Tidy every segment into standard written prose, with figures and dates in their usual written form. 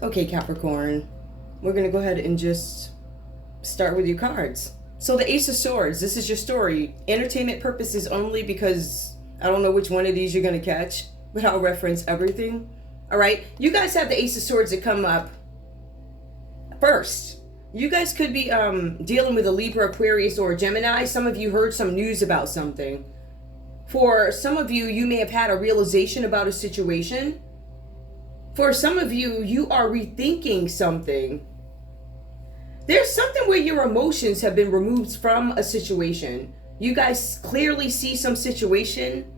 Okay, Capricorn, we're going to go ahead and just start with your cards. So the Ace of Swords, this is your story. Entertainment purposes only, because I don't know which one of these you're going to catch, but I'll reference everything. All right, you guys have the Ace of Swords that come up first. You guys could be dealing with a Libra, Aquarius, or a Gemini. Some of you heard some news about something. For some of you, you may have had a realization about a situation. For some of you, you are rethinking something. There's something where your emotions have been removed from a situation. You guys clearly see some situation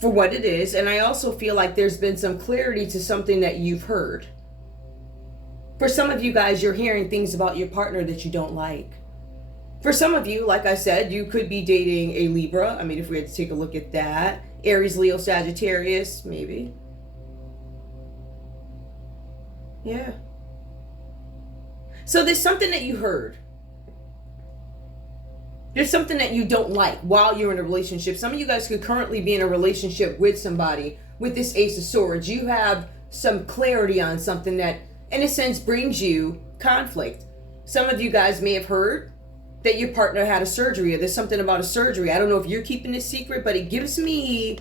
for what it is, and I also feel like there's been some clarity to something that you've heard. For some of you guys, you're hearing things about your partner that you don't like. For some of you, like I said, you could be dating a Libra. I mean, if we had to take a look at that. Aries, Leo, Sagittarius, maybe. Yeah. So there's something that you heard. There's something that you don't like while you're in a relationship. Some of you guys could currently be in a relationship with somebody with this Ace of Swords. You have some clarity on something that, in a sense, brings you conflict. Some of you guys may have heard that your partner had a surgery, or there's something about a surgery. I don't know if you're keeping this secret, but it gives me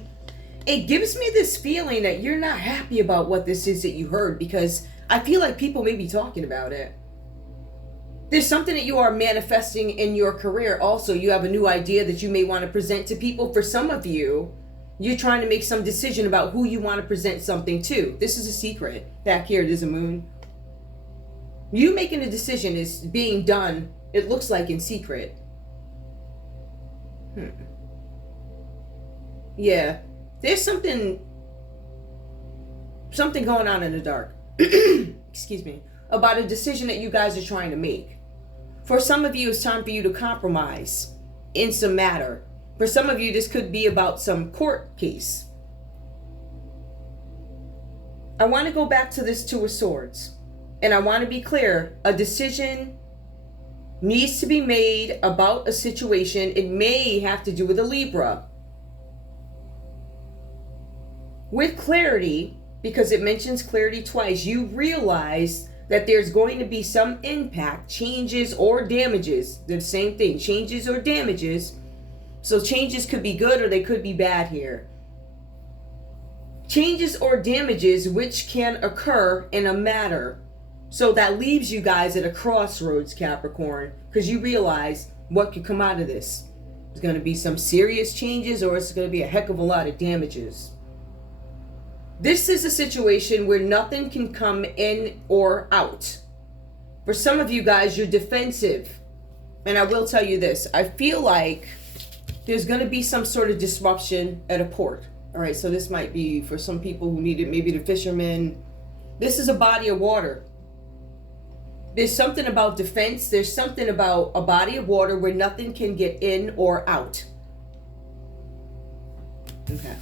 this feeling that you're not happy about what this is that you heard, because I feel like people may be talking about it. There's something that you are manifesting in your career also. You have a new idea that you may want to present to people. For some of you, you're trying to make some decision about who you want to present something to. This is a secret. Back here, there's a moon. You making a decision is being done, it looks like, in secret. Yeah. There's something going on in the dark. Excuse me. About a decision that you guys are trying to make. For some of you, it's time for you to compromise in some matter. For some of you, this could be about some court case. I want to go back to this Two of Swords. And I want to be clear. A decision needs to be made about a situation. It may have to do with a Libra. With clarity, because it mentions clarity twice, you realize that there's going to be some impact, changes or damages. They're the same thing, changes or damages. So changes could be good or they could be bad here. Changes or damages which can occur in a matter. So that leaves you guys at a crossroads, Capricorn, because you realize what could come out of this. There's going to be some serious changes, or it's going to be a heck of a lot of damages. This is a situation where nothing can come in or out. For some of you guys, you're defensive. And I will tell you this. I feel like there's going to be some sort of disruption at a port. All right, so this might be for some people who need it, maybe the fishermen. This is a body of water. There's something about defense. There's something about a body of water where nothing can get in or out. Okay.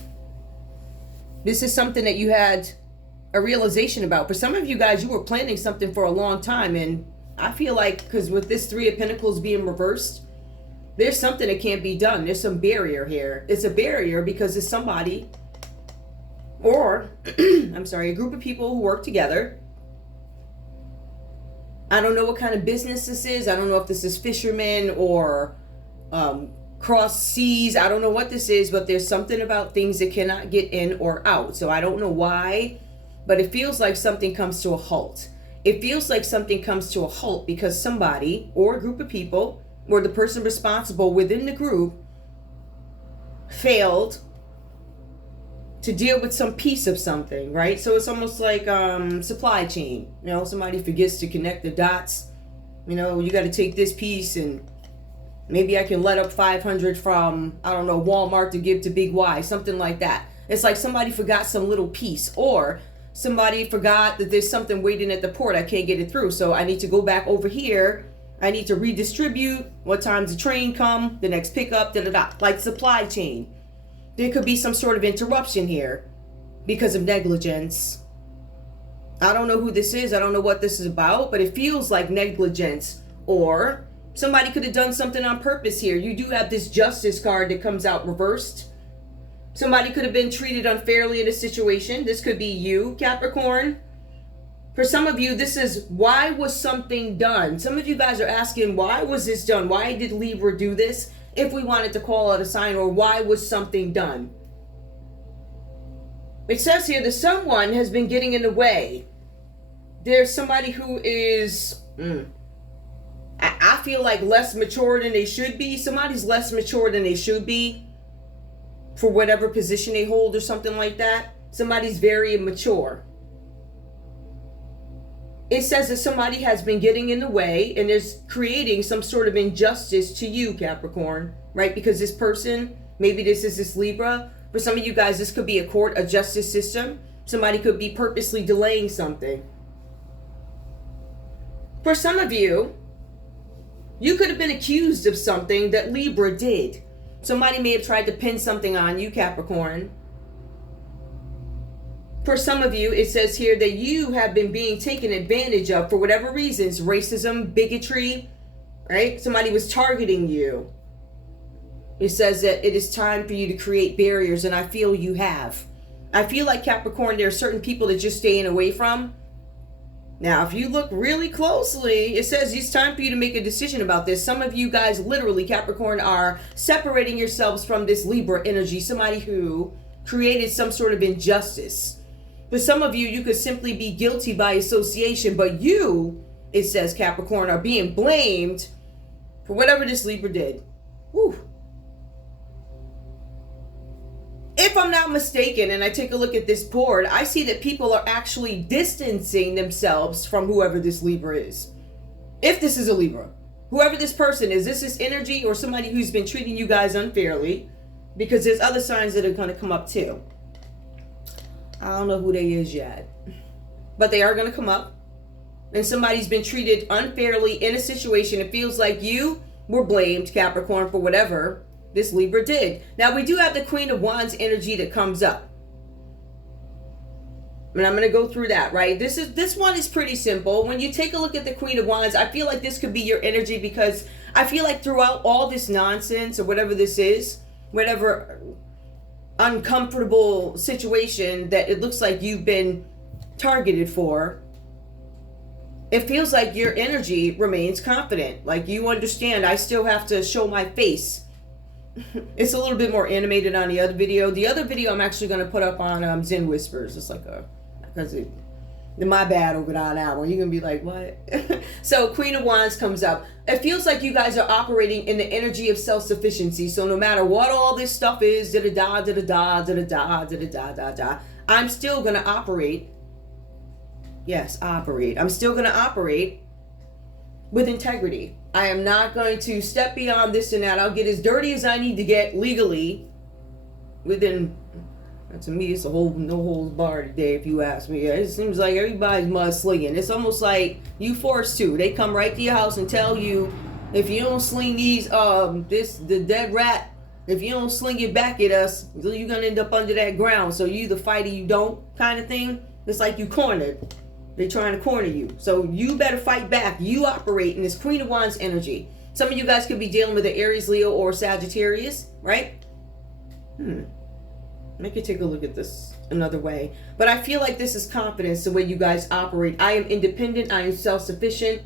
This is something that you had a realization about. For some of you guys, you were planning something for a long time. And I feel like, because with this Three of Pentacles being reversed, there's something that can't be done. There's some barrier here. It's a barrier because it's somebody, or, I'm sorry, a group of people who work together. I don't know what kind of business this is. I don't know if this is fishermen or cross seas. I don't know what this is, but there's something about things that cannot get in or out. So I don't know why, but it feels like something comes to a halt. It feels like something comes to a halt because somebody or a group of people or the person responsible within the group failed to deal with some piece of something, right? So it's almost like supply chain. You know, somebody forgets to connect the dots. You know, you got to take this piece and maybe I can let up 500 from, I don't know, Walmart to give to Big Y, something like that. It's like somebody forgot some little piece, or somebody forgot that there's something waiting at the port. I can't get it through, so I need to go back over here. I need to redistribute. What time's the train come? The next pickup, da-da-da. Like supply chain. There could be some sort of interruption here because of negligence. I don't know who this is. I don't know what this is about, but it feels like negligence, or somebody could have done something on purpose here. You do have this justice card that comes out reversed. Somebody could have been treated unfairly in a situation. This could be you, Capricorn. For some of you, this is why was something done? Some of you guys are asking, why was this done? Why did Libra do this? If we wanted to call it a sign, or why was something done? It says here that someone has been getting in the way. There's somebody who is, I feel like less mature than they should be. Somebody's less mature than they should be for whatever position they hold or something like that. Somebody's very immature. It says that somebody has been getting in the way and is creating some sort of injustice to you, Capricorn, right? Because this person, maybe this is this Libra. For some of you guys, this could be a court, a justice system. Somebody could be purposely delaying something. For some of you, you could have been accused of something that Libra did. Somebody may have tried to pin something on you, Capricorn. For some of you, it says here that you have been being taken advantage of for whatever reasons. Racism, bigotry, right? Somebody was targeting you. It says that it is time for you to create barriers, and I feel you have. I feel like, Capricorn, there are certain people that you're staying away from. Now, if you look really closely, it says it's time for you to make a decision about this. Some of you guys, literally, Capricorn, are separating yourselves from this Libra energy. Somebody who created some sort of injustice. For some of you, you could simply be guilty by association, but you, it says, Capricorn, are being blamed for whatever this Libra did. Whew. If I'm not mistaken, and I take a look at this board, I see that people are actually distancing themselves from whoever this Libra is. If this is a Libra, whoever this person is, this energy or somebody who's been treating you guys unfairly, because there's other signs that are going to come up too. I don't know who they is yet, but they are going to come up. And somebody's been treated unfairly in a situation. It feels like you were blamed, Capricorn, for whatever this Libra did. Now, we do have the Queen of Wands energy that comes up. And I'm going to go through that, right? This one is pretty simple. When you take a look at the Queen of Wands, I feel like this could be your energy, because I feel like throughout all this nonsense or whatever this is, whatever uncomfortable situation that it looks like you've been targeted for, it feels like your energy remains confident. Like you understand, I still have to show my face. It's a little bit more animated on the other video. The other video I'm actually going to put up on Zen Whispers. It's like my bad over on that one. You're going to be like, what? So Queen of Wands comes up. It feels like you guys are operating in the energy of self-sufficiency. So no matter what all this stuff is, I'm still going to operate. Yes, operate. I'm still going to operate with integrity. I am not going to step beyond this and that. I'll get as dirty as I need to get legally within, to me, it's a whole no holds barred today, if you ask me. It seems like everybody's mudslinging. It's almost like you forced to. They come right to your house and tell you, if you don't sling these, the dead rat, if you don't sling it back at us, you're going to end up under that ground. So you either fight or you don't kind of thing. It's like you cornered. They're trying to corner you. So you better fight back. You operate in this Queen of Wands energy. Some of you guys could be dealing with an Aries, Leo, or Sagittarius, right? I could take a look at this another way. But I feel like this is confidence, the way you guys operate. I am independent. I am self-sufficient.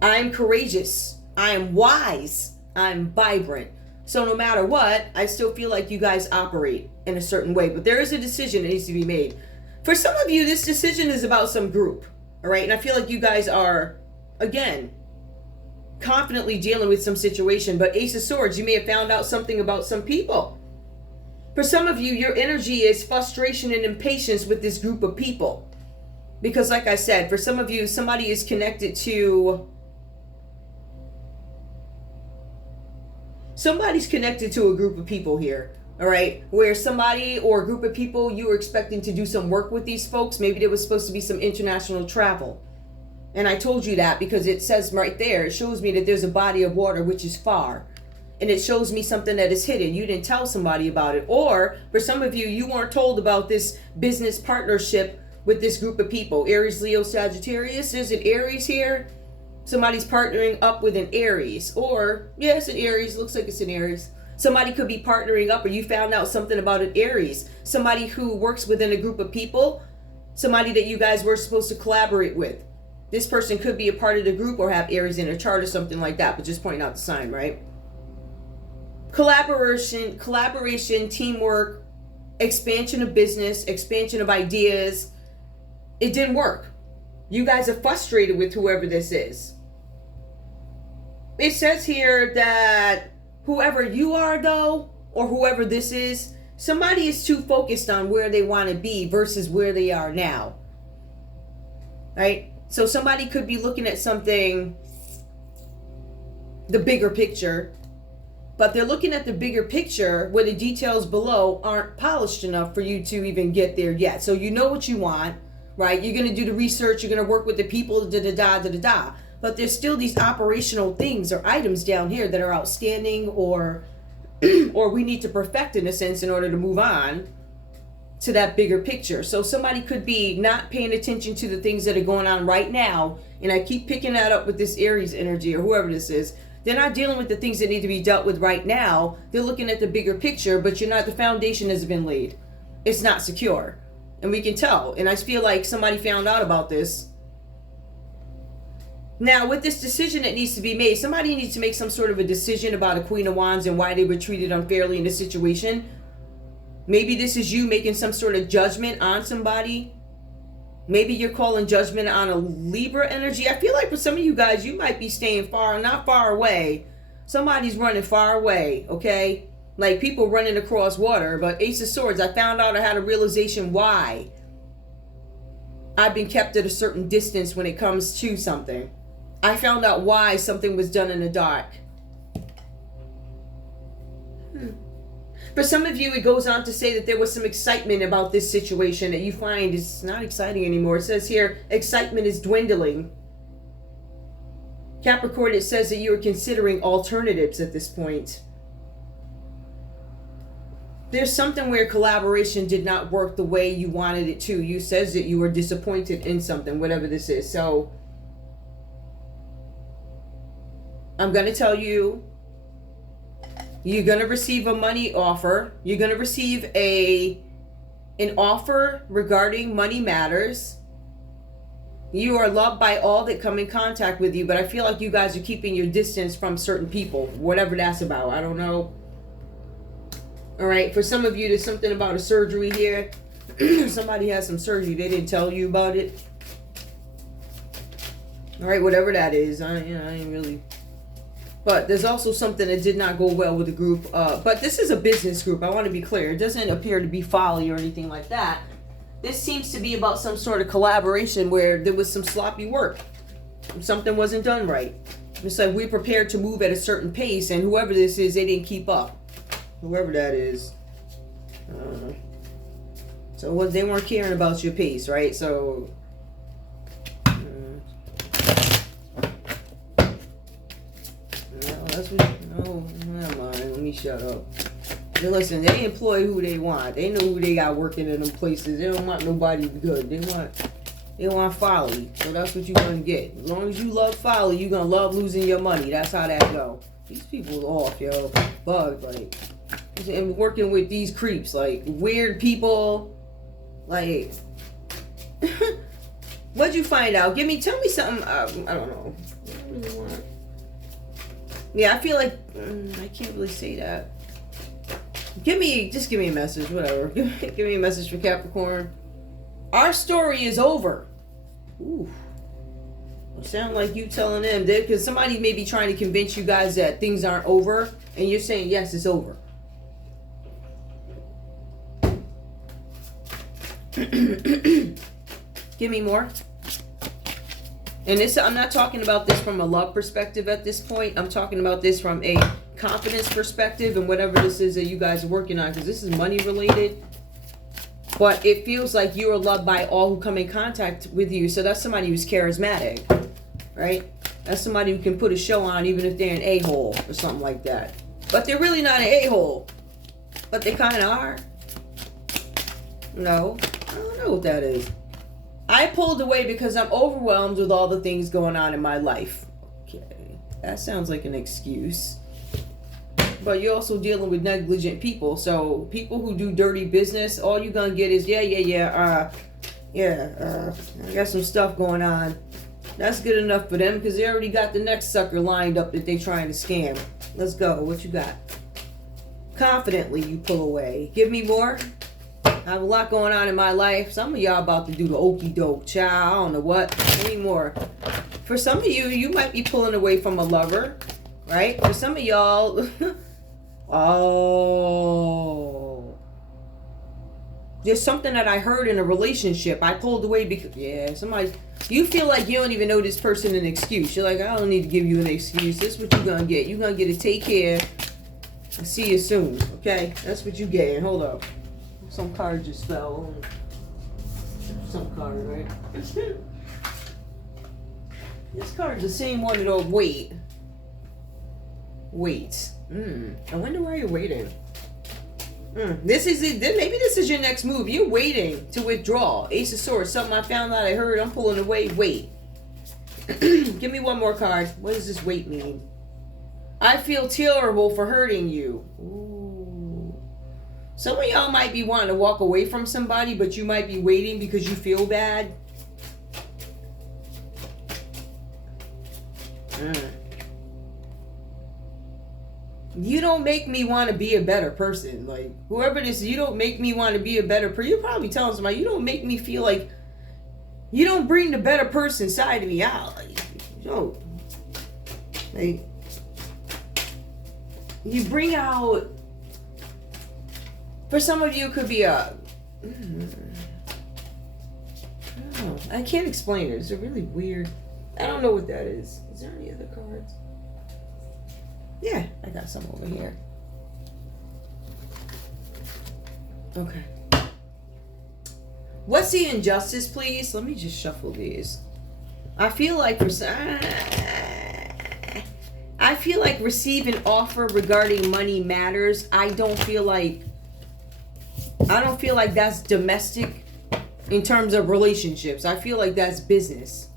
I am courageous. I am wise. I'm vibrant. So no matter what, I still feel like you guys operate in a certain way. But there is a decision that needs to be made. For some of you, this decision is about some group, all right? And I feel like you guys are, again, confidently dealing with some situation. But Ace of Swords, you may have found out something about some people. For some of you, your energy is frustration and impatience with this group of people. Because like I said, for some of you, somebody is connected to... Somebody's connected to a group of people here. All right, where somebody or a group of people, you were expecting to do some work with these folks. Maybe there was supposed to be some international travel. And I told you that because it says right there, it shows me that there's a body of water which is far. And it shows me something that is hidden. You didn't tell somebody about it. Or for some of you, you weren't told about this business partnership with this group of people. Aries, Leo, Sagittarius. There's an Aries here. Somebody's partnering up with an Aries. Or, yeah, it's an Aries. Looks like it's an Aries. Somebody could be partnering up, or you found out something about an Aries. Somebody who works within a group of people somebody that you guys were supposed to collaborate with. This person could be a part of the group or have Aries in their chart or something like that, but just pointing out the sign, right? Collaboration, teamwork, expansion of business, expansion of ideas. It didn't work. You guys are frustrated with whoever this is. It says here that whoever you are, though, or whoever this is, somebody is too focused on where they want to be versus where they are now. Right? So somebody could be looking at something, the bigger picture, but they're looking at the bigger picture where the details below aren't polished enough for you to even get there yet. So you know what you want, right? You're going to do the research, you're going to work with the people, da-da-da. But there's still these operational things or items down here that are outstanding or we need to perfect in a sense in order to move on to that bigger picture. So somebody could be not paying attention to the things that are going on right now. And I keep picking that up with this Aries energy or whoever this is. They're not dealing with the things that need to be dealt with right now. They're looking at the bigger picture, but the foundation has been laid. It's not secure. And we can tell. And I feel like somebody found out about this. Now, with this decision that needs to be made, somebody needs to make some sort of a decision about a Queen of Wands and why they were treated unfairly in this situation. Maybe this is you making some sort of judgment on somebody. Maybe you're calling judgment on a Libra energy. I feel like for some of you guys, you might be staying not far away. Somebody's running far away, okay? Like people running across water. But Ace of Swords, I found out I had a realization why I've been kept at a certain distance when it comes to something. I found out why something was done in the dark. For some of you, it goes on to say that there was some excitement about this situation that you find is not exciting anymore. It says here, excitement is dwindling. Capricorn, it says that you are considering alternatives at this point. There's something where collaboration did not work the way you wanted it to. You says that you were disappointed in something, whatever this is. So I'm going to tell you, you're going to receive a money offer. You're going to receive an offer regarding money matters. You are loved by all that come in contact with you, but I feel like you guys are keeping your distance from certain people, whatever that's about. I don't know. All right, for some of you, there's something about a surgery here. Somebody has some surgery. They didn't tell you about it. All right, whatever that is. I ain't really... But there's also something that did not go well with the group. But this is a business group. I want to be clear. It doesn't appear to be folly or anything like that. This seems to be about some sort of collaboration where there was some sloppy work. Something wasn't done right. It's like we're prepared to move at a certain pace, and whoever this is, they didn't keep up. Whoever that is. I don't know. So they weren't caring about your pace, right? So... That's what, no, never mind. Let me shut up. Listen, they employ who they want. They know who they got working in them places. They don't want nobody good. They want folly. So that's what you're gonna get. As long as you love folly, you're gonna love losing your money. That's how that go. These people are off, yo. Bug, like, and working with these creeps, like weird people. Like, what'd you find out? Tell me something. I don't know. I don't really want. Yeah, I feel like I can't really say that. Just give me a message, whatever. Give me a message for Capricorn. Our story is over. Ooh. It sound like you telling them that, because somebody may be trying to convince you guys that things aren't over, and you're saying yes, it's over. Give me more. And I'm not talking about this from a love perspective at this point. I'm talking about this from a confidence perspective and whatever this is that you guys are working on, because this is money related. But it feels like you are loved by all who come in contact with you. So that's somebody who's charismatic, right? That's somebody who can put a show on even if they're an a-hole or something like that. But they're really not an a-hole. But they kind of are. No, I don't know what that is. I pulled away because I'm overwhelmed with all the things going on in my life. Okay, that sounds like an excuse. But you're also dealing with negligent people. So people who do dirty business, all you're going to get is, Yeah, I got some stuff going on. That's good enough for them because they already got the next sucker lined up that they trying to scam. Let's go. What you got? Confidently, you pull away. Give me more. I have a lot going on in my life. Some of y'all about to do the okie doke, child. I don't know what. Give me more. For some of you, you might be pulling away from a lover, right? For some of y'all, oh, there's something that I heard in a relationship. I pulled away because, yeah, somebody, you feel like you don't even know this person an excuse. You're like, I don't need to give you an excuse. This is what you're going to get. You're going to get to take care. I'll see you soon, okay? That's what you getting. Hold up. Some card just fell. Some card, right? This card's the same one that, oh, wait. Wait. I wonder why you're waiting. This is it. Maybe this is your next move. You're waiting to withdraw. Ace of Swords. Something I found out. I heard. I'm pulling away. Wait. Give me one more card. What does this wait mean? I feel terrible for hurting you. Ooh. Some of y'all might be wanting to walk away from somebody, but you might be waiting because you feel bad. You don't make me want to be a better person. Like, whoever this is, you don't make me want to be a better person. You're probably telling somebody, you don't make me feel like, you don't bring the better person side of me out. Like, you don't. Like, you bring out, for some of you, it could be a, I don't know. I can't explain it. It's a really weird, I don't know what that is. Is there any other cards? Yeah, I got some over here. Okay. What's the injustice, please? Let me just shuffle these. I feel like receive an offer regarding money matters. I don't feel like that's domestic in terms of relationships. I feel like that's business.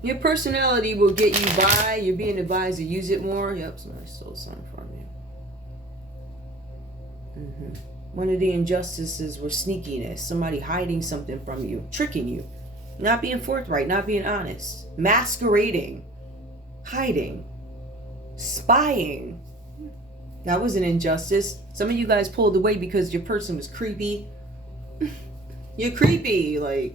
Your personality will get you by. You're being advised to use it more. Yep, somebody stole something from you. One of the injustices were sneakiness. Somebody hiding something from you. Tricking you. Not being forthright. Not being honest. Masquerading. Hiding. Spying. That was an injustice. Some of you guys pulled away because your person was creepy. You're creepy. Like,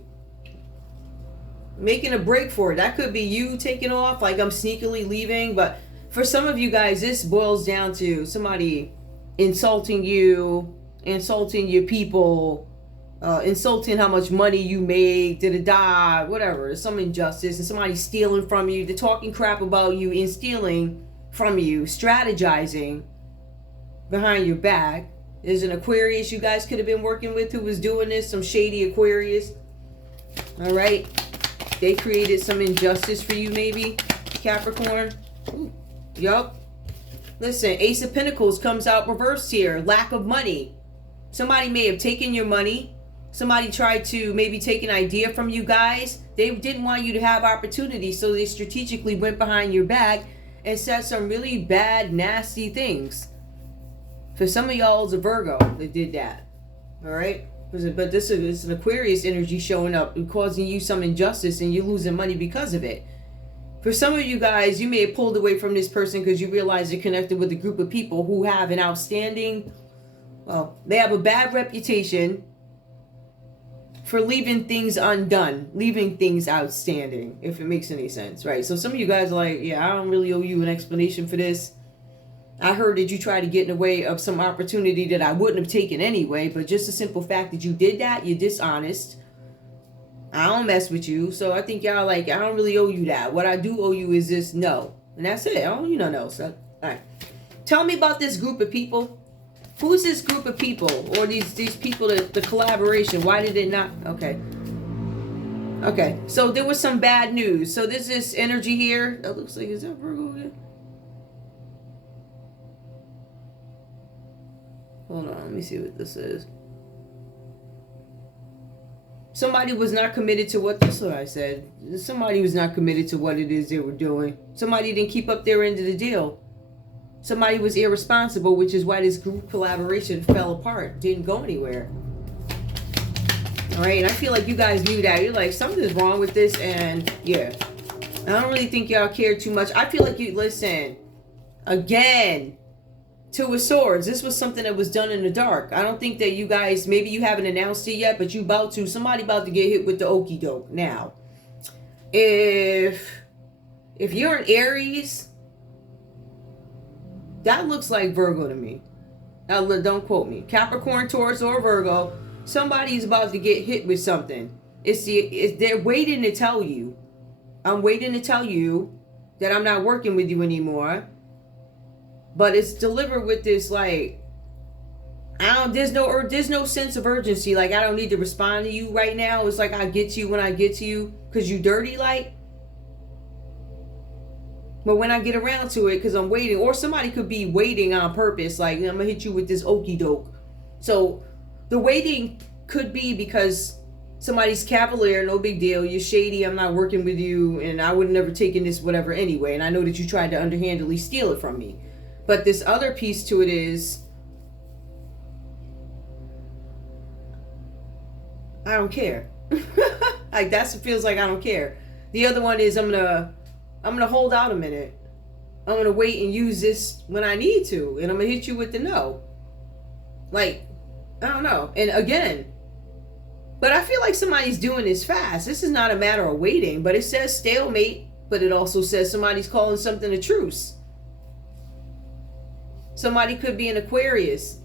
making a break for it. That could be you taking off, like I'm sneakily leaving. But for some of you guys, this boils down to somebody insulting you, insulting your people, insulting how much money you make, whatever. Some injustice, and somebody stealing from you. They're talking crap about you and stealing from you, strategizing behind your back. There's an Aquarius you guys could have been working with who was doing this, some shady Aquarius. All right. They created some injustice for you, maybe, Capricorn. Yup. Listen, Ace of Pentacles comes out reversed here. Lack of money. Somebody may have taken your money. Somebody tried to maybe take an idea from you guys. They didn't want you to have opportunity, so they strategically went behind your back and said some really bad, nasty things. For some of y'all, it's a Virgo that did that. All right? But this is an Aquarius energy showing up and causing you some injustice, and you're losing money because of it. For some of you guys, you may have pulled away from this person because you realize you're connected with a group of people who have an outstanding, well, they have a bad reputation for leaving things undone, leaving things outstanding, if it makes any sense, right? So some of you guys are like, yeah, I don't really owe you an explanation for this. I heard that you tried to get in the way of some opportunity that I wouldn't have taken anyway, but just the simple fact that you did that, you're dishonest. I don't mess with you, so I think y'all like, I don't really owe you that. What I do owe you is this no. And that's it. I don't owe you no. So, all right. Tell me about this group of people. Who's this group of people? Or these people, the collaboration? Why did it not? Okay. Okay, so there was some bad news. So there's this energy here. That looks like, is that Virgo again? Hold on, let me see what this is. Somebody was not committed to what, that's what I said. Somebody was not committed to what it is they were doing. Somebody didn't keep up their end of the deal. Somebody was irresponsible, which is why this group collaboration fell apart, didn't go anywhere. All right, and I feel like you guys knew that. You're like, something's wrong with this, and yeah. I don't really think y'all care too much. I feel like you, listen, again, Two of Swords. This was something that was done in the dark. I don't think that you guys, maybe you haven't announced it yet, but you about to. Somebody about to get hit with the okie doke. Now, if you're an Aries, that looks like Virgo to me. Now, don't quote me. Capricorn, Taurus, or Virgo, somebody's about to get hit with something. They're waiting to tell you. I'm waiting to tell you that I'm not working with you anymore. But it's delivered with this, like, there's no sense of urgency. Like, I don't need to respond to you right now. It's like I get to you when I get to you because you dirty, like. But when I get around to it, because I'm waiting, or somebody could be waiting on purpose, like, I'm gonna hit you with this okie doke. So the waiting could be because somebody's cavalier, no big deal. You're shady. I'm not working with you, and I would have never taken this whatever anyway. And I know that you tried to underhandedly steal it from me. But this other piece to it is, I don't care. Like, feels like I don't care. The other one is I'm gonna hold out a minute. I'm gonna wait and use this when I need to, and I'm gonna hit you with the no. Like, I don't know. And again, but I feel like somebody's doing this fast. This is not a matter of waiting, but it says stalemate, but it also says somebody's calling something a truce. Somebody could be an Aquarius.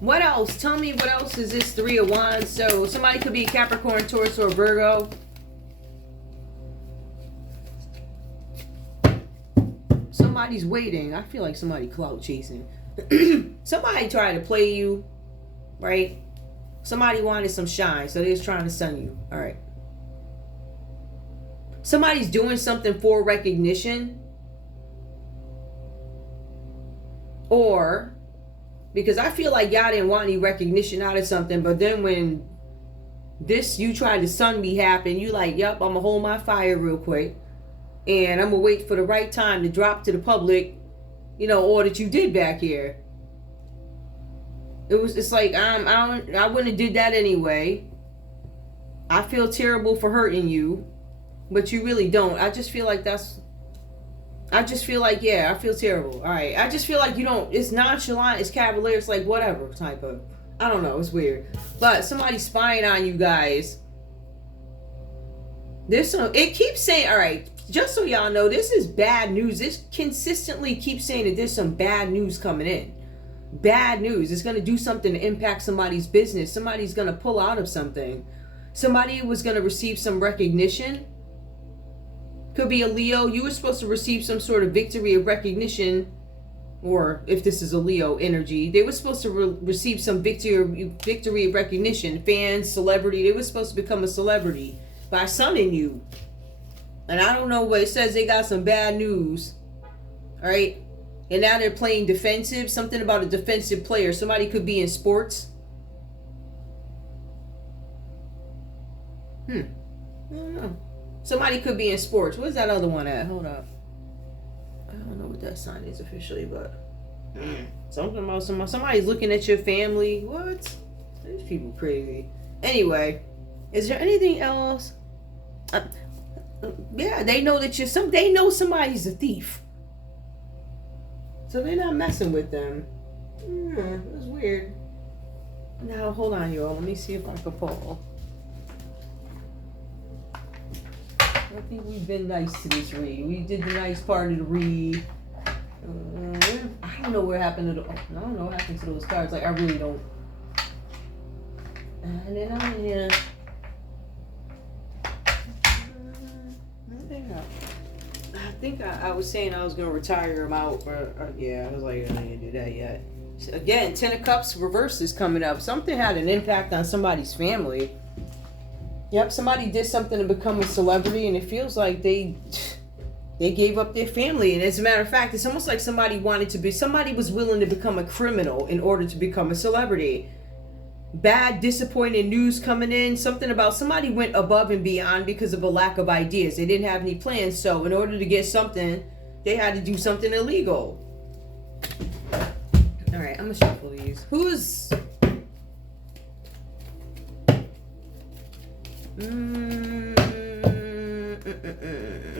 What else? Tell me what else is this Three of Wands. So somebody could be a Capricorn, Taurus, or Virgo. Somebody's waiting. I feel like somebody clout chasing. Somebody tried to play you, right? Somebody wanted some shine, so they're just trying to sun you. All right. Somebody's doing something for recognition, or because I feel like y'all didn't want any recognition out of something, but then when you tried to sun me happen, you like, yep, I'm gonna hold my fire real quick, and I'm gonna wait for the right time to drop to the public, all that you did back here. It's like I wouldn't have did that anyway. I feel terrible for hurting you. But you really don't. I just feel like yeah, I feel terrible. All right. I just feel like you don't, it's nonchalant, it's cavalier, it's like whatever type of, I don't know, it's weird. But somebody's spying on you guys. It keeps saying, all right, just so y'all know, this is bad news. This consistently keeps saying that there's some bad news coming in. Bad news. It's going to do something to impact somebody's business. Somebody's going to pull out of something. Somebody was going to receive some recognition. Could be a Leo. You were supposed to receive some sort of victory of recognition, or if this is a Leo energy, they were supposed to receive some victory of recognition. Fans, celebrity. They were supposed to become a celebrity by sunning you. And I don't know what it says. They got some bad news. All right. And now they're playing defensive. Something about a defensive player. Somebody could be in sports. I don't know. Somebody could be in sports. Where's that other one at? Hold up. I don't know what that sign is officially, but something about somebody's looking at your family. What? These people crazy. Anyway, is there anything else? Yeah, they know that they know somebody's a thief. So they're not messing with them. That's weird. Now hold on, y'all. Let me see if I can pull. I think we've been nice to this read. We did the nice part of the read. I don't know what happened to I don't know what happened to those cards. Like, I really don't. And then I'm here. I think I was saying I was going to retire them out. Yeah, I was like, I didn't do that yet. Again, Ten of Cups reverse is coming up. Something had an impact on somebody's family. Yep, somebody did something to become a celebrity, and it feels like they gave up their family. And as a matter of fact, it's almost like somebody was willing to become a criminal in order to become a celebrity. Bad, disappointing news coming in. Something about somebody went above and beyond because of a lack of ideas. They didn't have any plans, so in order to get something, they had to do something illegal. All right, I'm gonna shuffle these. Who's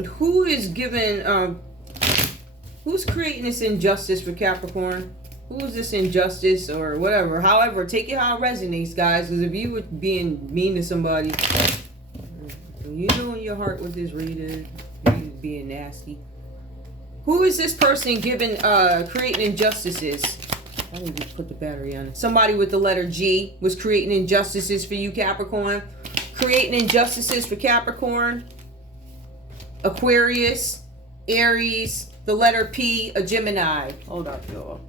who is giving who's creating this injustice for Capricorn? Who's this injustice or whatever? However, take it how it resonates, guys. Because if you were being mean to somebody, you know in your heart what this read is. You being nasty. Who is this person giving creating injustices? Why did we put the battery on? Somebody with the letter G was creating injustices for you, Capricorn. Creating injustices for Capricorn. Aquarius, Aries, the letter P, a Gemini. Hold up, y'all.